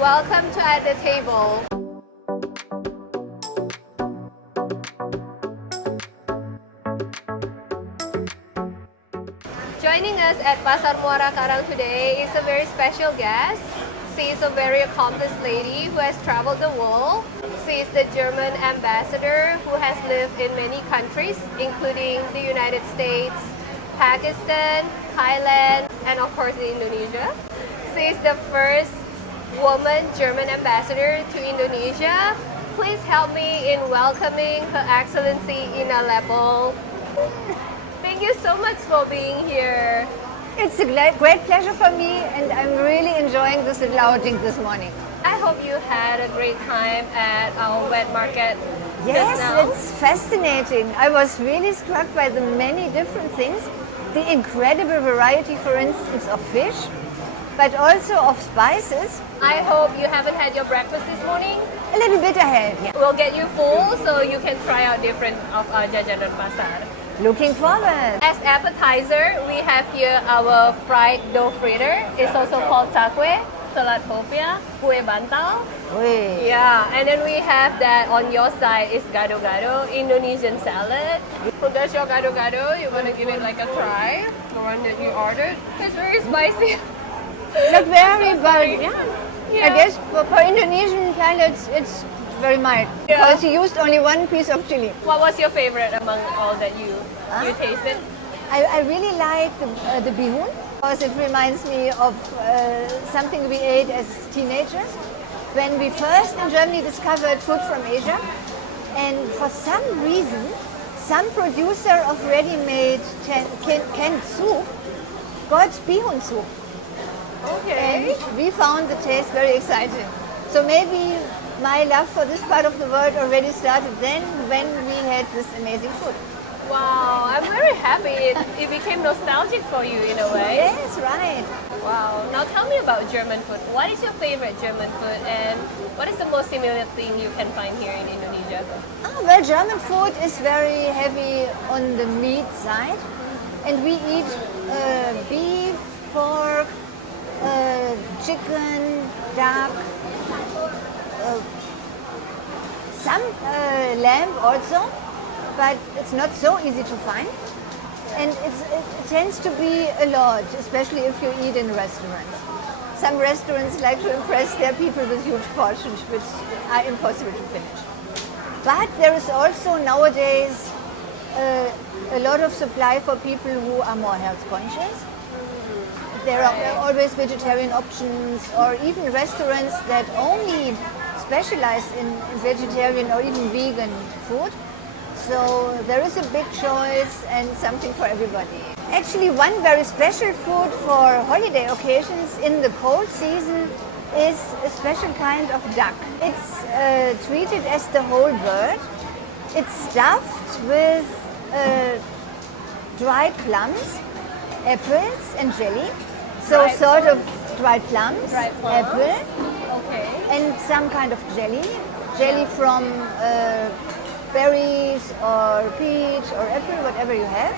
welcome to At the Table. Joining us at Pasar Karang today is a very special guest. She is a very accomplished lady who has traveled the world. She is the German ambassador who has lived in many countries, including the United States, Pakistan, Thailand, and of course Indonesia. She is the first woman German ambassador to Indonesia. Please help me in welcoming Her Excellency Ina Lepel. Thank you so much for being here. It's a great pleasure for me, and I'm really enjoying this little outing this morning. I hope you had a great time at our wet market. Yes, just now. it's fascinating. I was really struck by the many different things, the incredible variety, for instance, of fish, but also of spices. I hope you haven't had your breakfast this morning. A little bit ahead, yeah. We'll get you full so you can try out different of our jajanan pasar. Looking forward. As appetizer, we have here our fried dough fritter. It's also called takwe, salad popia, kue bantal. Oi. Yeah, and then we have that on your side is gado-gado, Indonesian salad. So that's your gado-gado. You want to give it like a try, the one that you ordered. It's very spicy. Not very, So but sorry. yeah. I guess for Indonesian palates, it's very mild. Yeah. Because he used only one piece of chili. What was your favorite among all that you tasted? I really like the bihun because it reminds me of something we ate as teenagers when we first in Germany discovered food from Asia, and for some reason some producer of ready-made canned soup got bihun soup. Okay. And we found the taste very exciting. So maybe my love for this part of the world already started then when we had this amazing food. Wow, I'm very happy it became nostalgic for you in a way. Yes, right. Wow. Now tell me about German food. What is your favorite German food and what is the most similar thing you can find here in Indonesia? Well, German food is very heavy on the meat side, and we eat beef, pork, chicken, duck, some lamb also, but it's not so easy to find. And it tends to be a lot, especially if you eat in restaurants. Some restaurants like to impress their people with huge portions, which are impossible to finish. But there is also nowadays a lot of supply for people who are more health conscious. There are always vegetarian options, or even restaurants that only specialize in vegetarian or even vegan food. So there is a big choice and something for everybody. Actually, one very special food for holiday occasions in the cold season is a special kind of duck. It's treated as the whole bird. It's stuffed with dried plums, apples and jelly. So sort of dried plums, apple, and some kind of jelly from berries or peach or apple, whatever you have.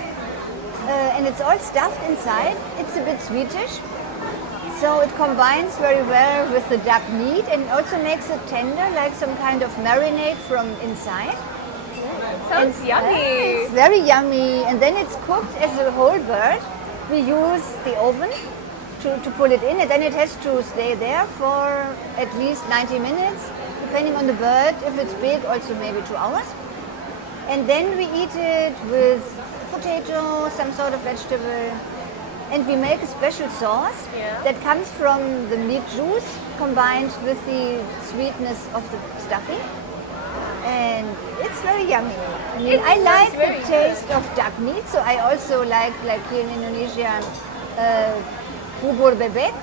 And it's all stuffed inside. It's a bit sweetish, so it combines very well with the duck meat and also makes it tender, like some kind of marinade from inside. Sounds yummy. It's very yummy, and then it's cooked as a whole bird. We use the oven to pull it in, and then it has to stay there for at least 90 minutes, depending on the bird. If it's big, also maybe 2 hours. And then we eat it with potato, some sort of vegetable, and we make a special sauce that comes from the meat juice combined with the sweetness of the stuffing. And it's very yummy. I mean, I like the taste of duck meat, so I also like here in Indonesia, bubur bebek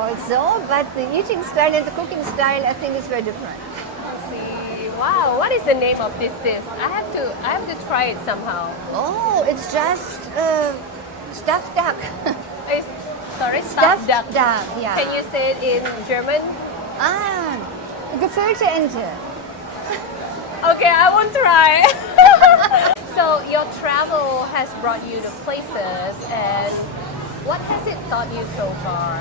also, but the eating style and the cooking style, I think, is very different. I see. Wow, what is the name of this dish? I have to try it somehow. Oh, it's just stuffed duck. Stuffed duck. Yeah. Can you say it in German? Gefüllte Ente. Okay, I will try. So your travel has brought you to places, and what has it taught you so far?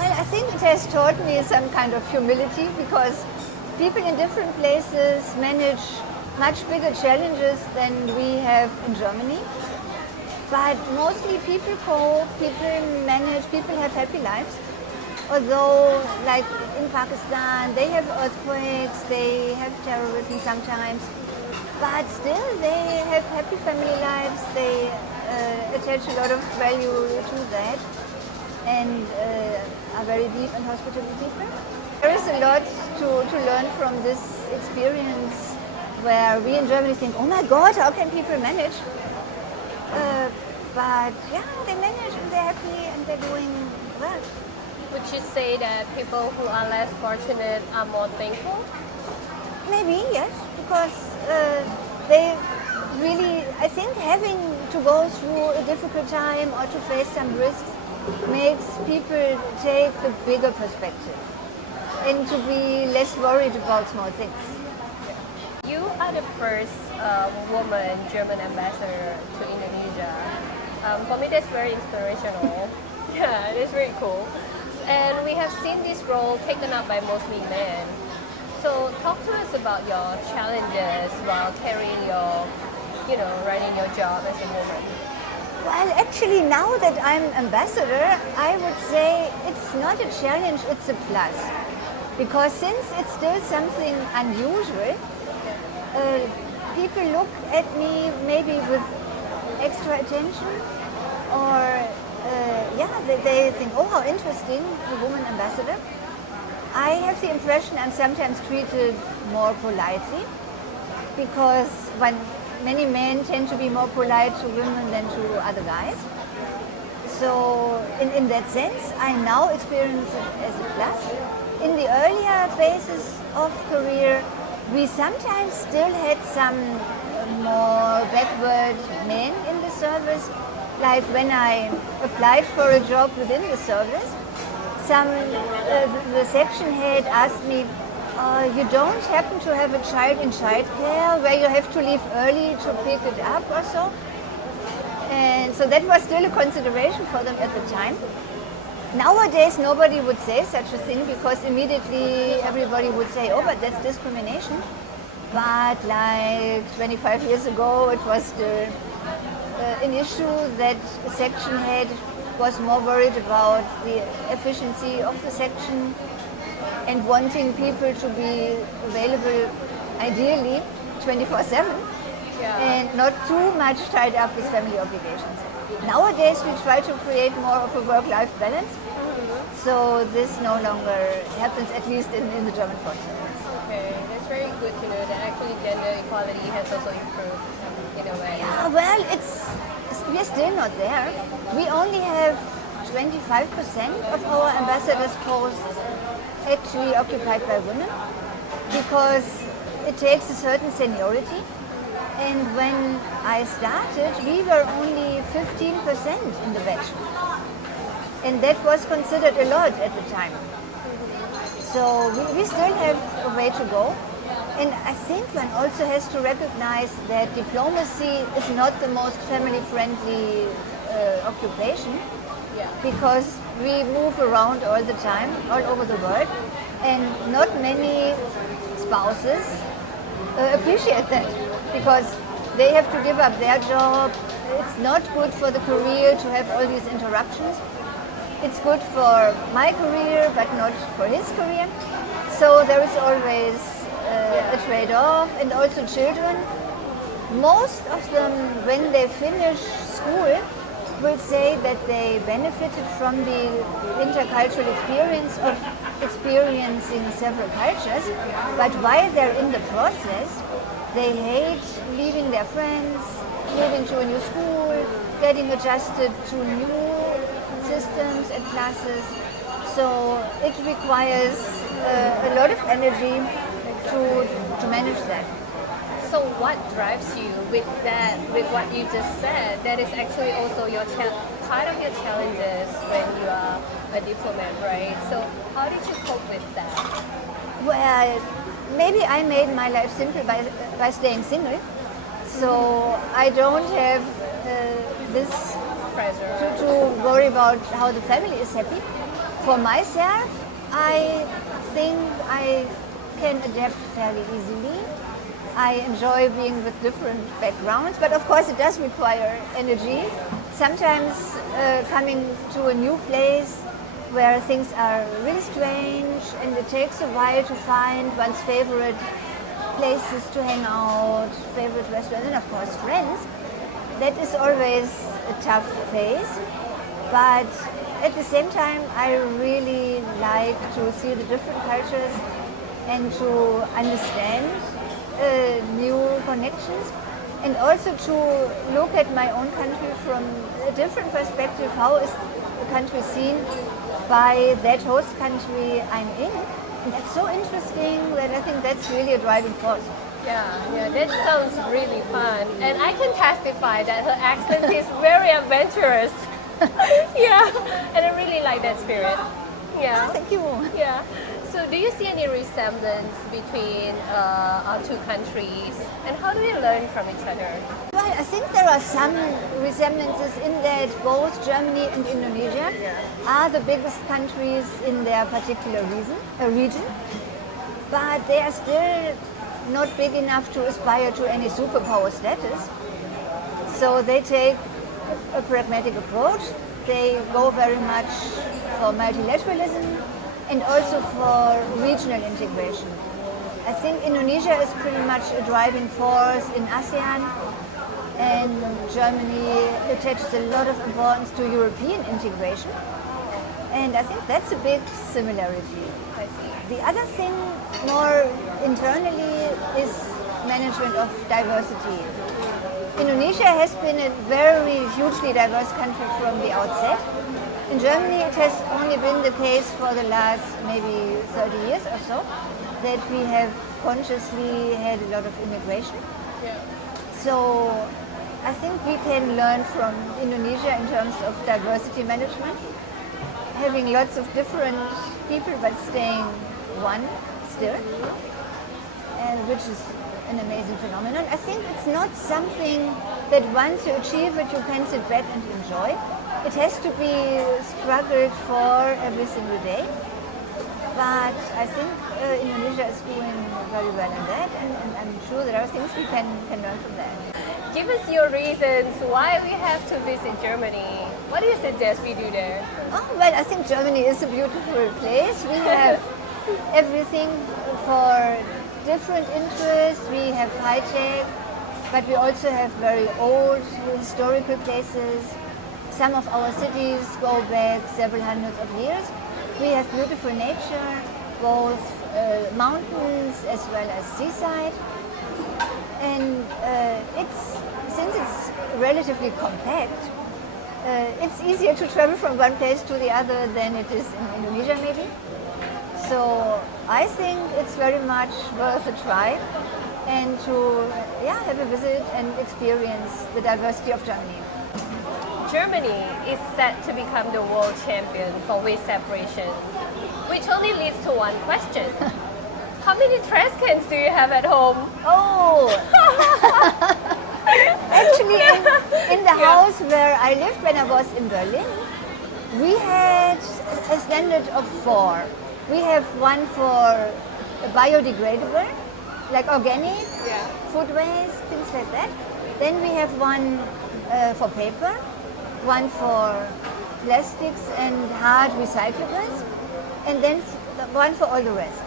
Well, I think it has taught me some kind of humility because people in different places manage much bigger challenges than we have in Germany. But mostly people cope, people manage, people have happy lives. Although, like in Pakistan, they have earthquakes, they have terrorism sometimes, but still they have happy family lives, they attach a lot of value to that and are very deep and hospitable people. There is a lot to learn from this experience where we in Germany think, oh my God, how can people manage? But yeah, they manage and they're happy and they're doing well. Would you say that people who are less fortunate are more thankful? Maybe, yes, because they really, I think having to go through a difficult time or to face some risks makes people take the bigger perspective and to be less worried about small things. You are the first woman German ambassador to Indonesia. For me, that's very inspirational. Yeah, it's very cool. And we have seen this role taken up by mostly men. So talk to us about your challenges while carrying your, running your job as a woman. Well, actually, now that I'm ambassador, I would say it's not a challenge, it's a plus. Because since it's still something unusual, people look at me maybe with extra attention or they think, oh, how interesting, a woman ambassador. I have the impression I'm sometimes treated more politely because when many men tend to be more polite to women than to other guys. So in that sense, I now experience it as a plus. In the earlier phases of career, we sometimes still had some more backward men in the service. Like when I applied for a job within the service, the section head asked me, you don't happen to have a child in childcare where you have to leave early to pick it up or so? And so that was still a consideration for them at the time. Nowadays, nobody would say such a thing because immediately everybody would say, oh, but that's discrimination. But like 25 years ago, it was still an issue that a section head was more worried about the efficiency of the section and wanting people to be available, ideally, 24/7, and not too much tied up with family obligations. Nowadays, we try to create more of a work-life balance, so this no longer happens, at least in the German forces. Okay, that's very good to know that actually gender equality has also improved in a way. Yeah, well, we're still not there. We only have 25% of our ambassadors' posts actually occupied by women because it takes a certain seniority. And when I started, we were only 15% in the batch. And that was considered a lot at the time. So we still have a way to go. And I think one also has to recognize that diplomacy is not the most family-friendly occupation because we move around all the time, all over the world, and not many spouses appreciate that because they have to give up their job. It's not good for the career to have all these interruptions. It's good for my career, but not for his career. So there is always a trade-off, and also children. Most of them, when they finish school, will say that they benefited from the intercultural experience of experiencing several cultures, but while they're in the process, they hate leaving their friends, moving to a new school, getting adjusted to new systems and classes. So it requires a lot of energy to manage that. So what drives you with that, with what you just said? That is actually also your part of your challenges when you are a diplomat, right? So how did you cope with that? Well, maybe I made my life simple by staying single. So I don't have this Pressure. to worry about how the family is happy. For myself, I think I can adapt fairly easily. I enjoy being with different backgrounds, but of course it does require energy. Sometimes coming to a new place where things are really strange and it takes a while to find one's favorite places to hang out, favorite restaurants, and of course friends. That is always a tough phase, but at the same time I really like to see the different cultures and to understand new connections, and also to look at my own country from a different perspective. How is the country seen by that host country I'm in? And that's so interesting that I think that's really a driving force. Yeah, that sounds really fun. And I can testify that her accent is very adventurous. Yeah, and I really like that spirit. Yeah. Oh, thank you. Yeah. So do you see any resemblance between our two countries, and how do we learn from each other? Well, I think there are some resemblances in that both Germany and Indonesia are the biggest countries in their particular region, but they are still not big enough to aspire to any superpower status. So they take a pragmatic approach. They go very much for multilateralism and also for regional integration. I think Indonesia is pretty much a driving force in ASEAN, and Germany attaches a lot of importance to European integration. And I think that's a big similarity. I see. The other thing more internally is management of diversity. Indonesia has been a very hugely diverse country from the outset. In Germany, it has only been the case for the last maybe 30 years or so that we have consciously had a lot of immigration. Yeah. So I think we can learn from Indonesia in terms of diversity management, having lots of different people but staying one still, and which is an amazing phenomenon. I think it's not something that once you achieve it, you can sit back and enjoy. It has to be struggled for every single day. But I think Indonesia is doing very well in that, and I'm sure there are things we can learn from that. Give us your reasons why we have to visit Germany. What do you suggest we do there? Oh, well, I think Germany is a beautiful place. We have everything for different interests. We have high tech, but we also have very old historical places. Some of our cities go back several hundreds of years. We have beautiful nature, both mountains as well as seaside. And since it's relatively compact, it's easier to travel from one place to the other than it is in Indonesia maybe. So I think it's very much worth a try, and to have a visit and experience the diversity of Germany. Germany is set to become the world champion for weight separation, which only leads to one question. How many trash cans do you have at home? Oh! Actually, in the house where I lived when I was in Berlin, we had a standard of 4. We have one for biodegradable, like organic, food waste, things like that. Then we have one for paper, one for plastics and hard recyclables, and then one for all the rest.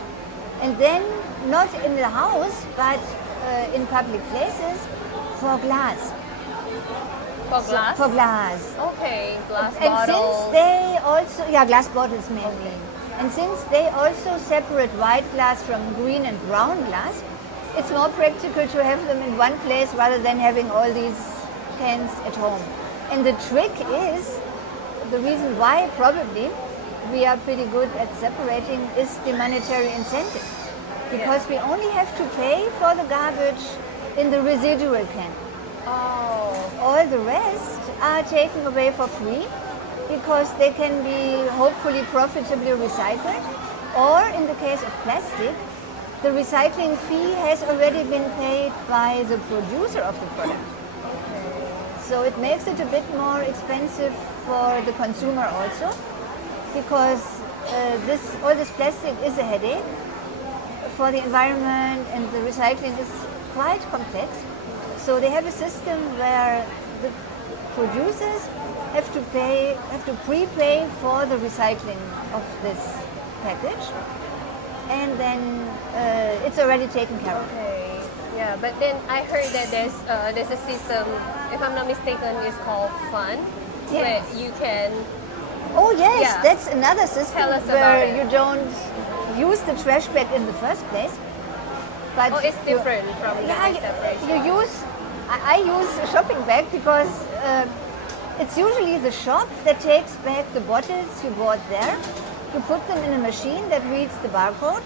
And then, not in the house, but in public places, for glass. For glass? For glass. Okay, glass And bottles. since they also, glass bottles mainly. And since they also separate white glass from green and brown glass, it's more practical to have them in one place rather than having all these cans at home. And the trick is, the reason why probably we are pretty good at separating is the monetary incentive. Because we only have to pay for the garbage in the residual can. Oh. All the rest are taken away for free because they can be hopefully profitably recycled. Or in the case of plastic, the recycling fee has already been paid by the producer of the product. So it makes it a bit more expensive for the consumer also. because all this plastic is a headache for the environment, and the recycling is quite complex. So they have a system where the producers have to prepay for the recycling of this package, and then it's already taken care of. Okay. Yeah, but then I heard that there's a system, if I'm not mistaken, it's called Fun, where Yes. you can. Oh yes, Yeah. that's another system Tell us where about it. you don't use the trash bag in the first place. But Oh, it's different from the yeah, separation. you use. I use a shopping bag because it's usually the shop that takes back the bottles you bought there. You put them in a machine that reads the barcode,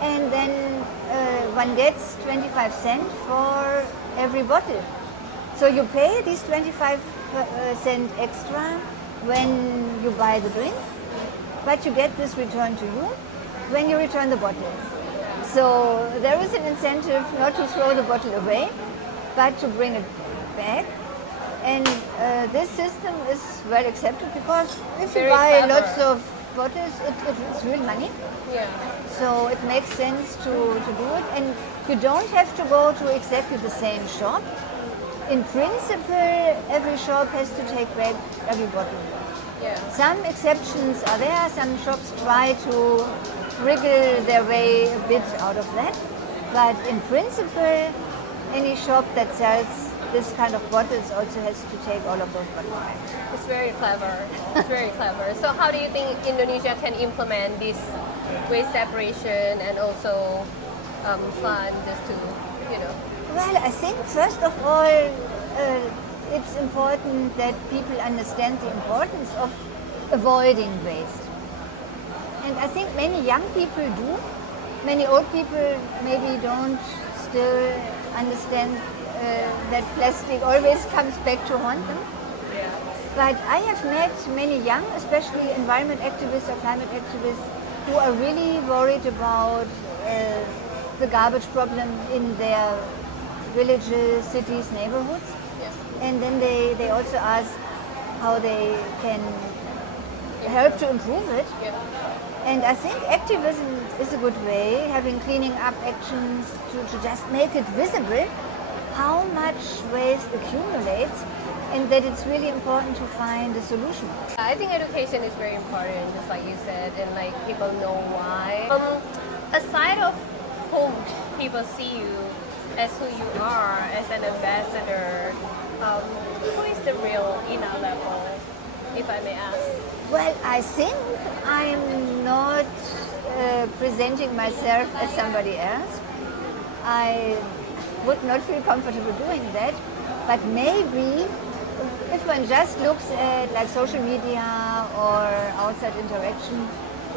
and then one gets 25 cents for every bottle. So you pay these 25 cent extra when you buy the drink, but you get this returned to you when you return the bottle. So there is an incentive not to throw the bottle away, but to bring it back. And this system is well accepted because if you Very buy clever. lots of bottles, it's real money. Yeah. So it makes sense to do it, and you don't have to go to exactly the same shop. In principle, every shop has to take back every bottle. Yeah. Some exceptions are there. Some shops try to wriggle their way a bit out of that. But in principle, any shop that sells this kind of bottles also has to take all of those bottles back. It's very clever. It's very clever. So how do you think Indonesia can implement this waste separation and also fun just to, you know? Well, I think first of all, it's important that people understand the importance of avoiding waste. And I think many young people do. Many old people maybe don't still understand that plastic always comes back to haunt them. Yeah. But I have met many young, especially environment activists or climate activists, who are really worried about the garbage problem in their villages, cities, neighborhoods. Yeah. And then they also ask how they can help to improve it. Yeah. And I think activism is a good way, having cleaning up actions to just make it visible how much waste accumulates, and that it's really important to find a solution. I think education is very important, just like you said, and like people know why. Aside of whom people see you as who you are, as an ambassador, who is the real Lepel, if I may ask? Well, I think I'm not presenting myself as somebody else. I would not feel comfortable doing that, but maybe if one just looks at like social media or outside interaction,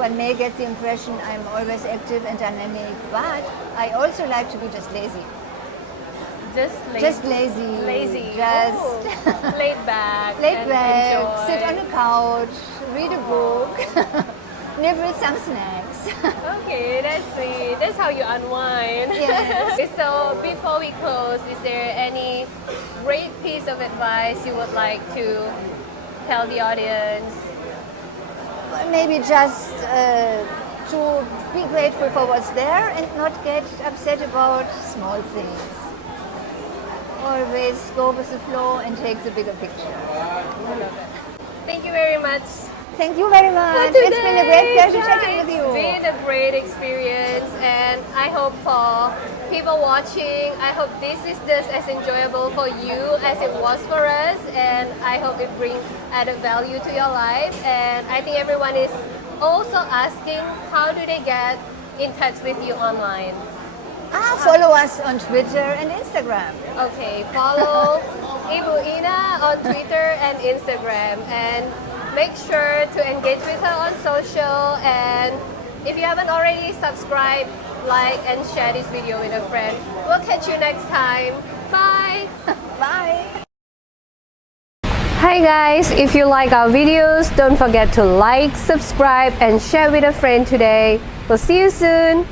one may get the impression I'm always active and dynamic, but I also like to be just lazy. Just lazy. Just lazy. Lazy. Just Oh, laid back. laid and back, enjoy. sit on a couch, read a book, nibble some snacks. Okay, that's sweet. That's how you unwind. Yes. So before we close, is there any great piece of advice you would like to tell the audience? Maybe just to be grateful for what's there and not get upset about small things. Always go with the flow and take the bigger picture. I love it. Thank you very much. Thank you very much. for It's been a great today. pleasure chatting with you. It's been a great experience, and I hope for people watching, I hope this is just as enjoyable for you as it was for us, and I hope it brings added value to your life. And I think everyone is also asking, how do they get in touch with you online? Follow us on Twitter and Instagram. Okay, follow Ibu Ina on Twitter and Instagram, and make sure to engage with her on social. And if you haven't already, subscribe, like, and share this video with a friend. We'll catch you next time. Bye! Bye. Hi guys, if you like our videos, don't forget to like, subscribe, and share with a friend today. We'll see you soon.